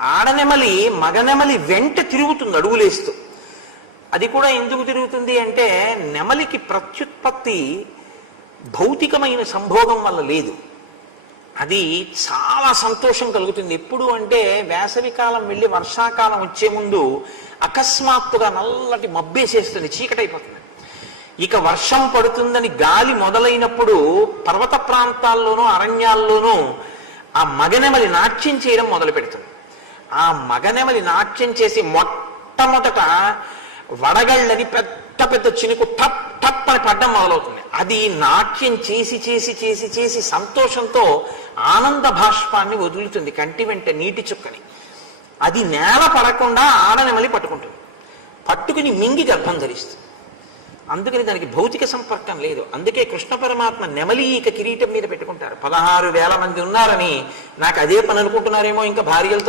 ఆడనెమలి మగనెమలి వెంట తిరుగుతుంది అడుగులేస్తూ. అది కూడా ఎందుకు తిరుగుతుంది అంటే నెమలికి ప్రత్యుత్పత్తి భౌతికమైన సంభోగం వల్ల లేదు. అది చాలా సంతోషం కలుగుతుంది. ఎప్పుడు అంటే వేసవి కాలం వెళ్ళి వర్షాకాలం వచ్చే ముందు అకస్మాత్తుగా నల్లటి మబ్బేసేస్తుంది చీకటైపోతుంది. ఇక వర్షం పడుతుందని గాలి మొదలైనప్పుడు పర్వత ప్రాంతాల్లోనూ అరణ్యాల్లోనూ ఆ మగనెమలి నాట్యం చేయడం మొదలు పెడుతుంది ఆ మగనెమలి నాట్యం చేసి మొట్టమొదట వడగళ్ళని పెద్ద పెద్ద చినుకు టప్ టప్ అని పడ్డం మొదలవుతుంది. అది నాట్యం చేసి చేసి చేసి చేసి సంతోషంతో ఆనంద భాష్పాన్ని వదులుతుంది కంటి వెంట నీటి చుక్కని. అది నేల పడకుండా ఆడనెమలి పట్టుకుంటుంది. పట్టుకుని మింగి గర్భం ధరిస్తుంది. అందుకని దానికి భౌతిక సంపర్కం లేదు. అందుకే కృష్ణ పరమాత్మ నెమలీక కిరీటం మీద పెట్టుకుంటారు. పదహారు వేల మంది ఉన్నారని నాకు అదే పని అనుకుంటున్నారేమో ఇంకా భార్యలతో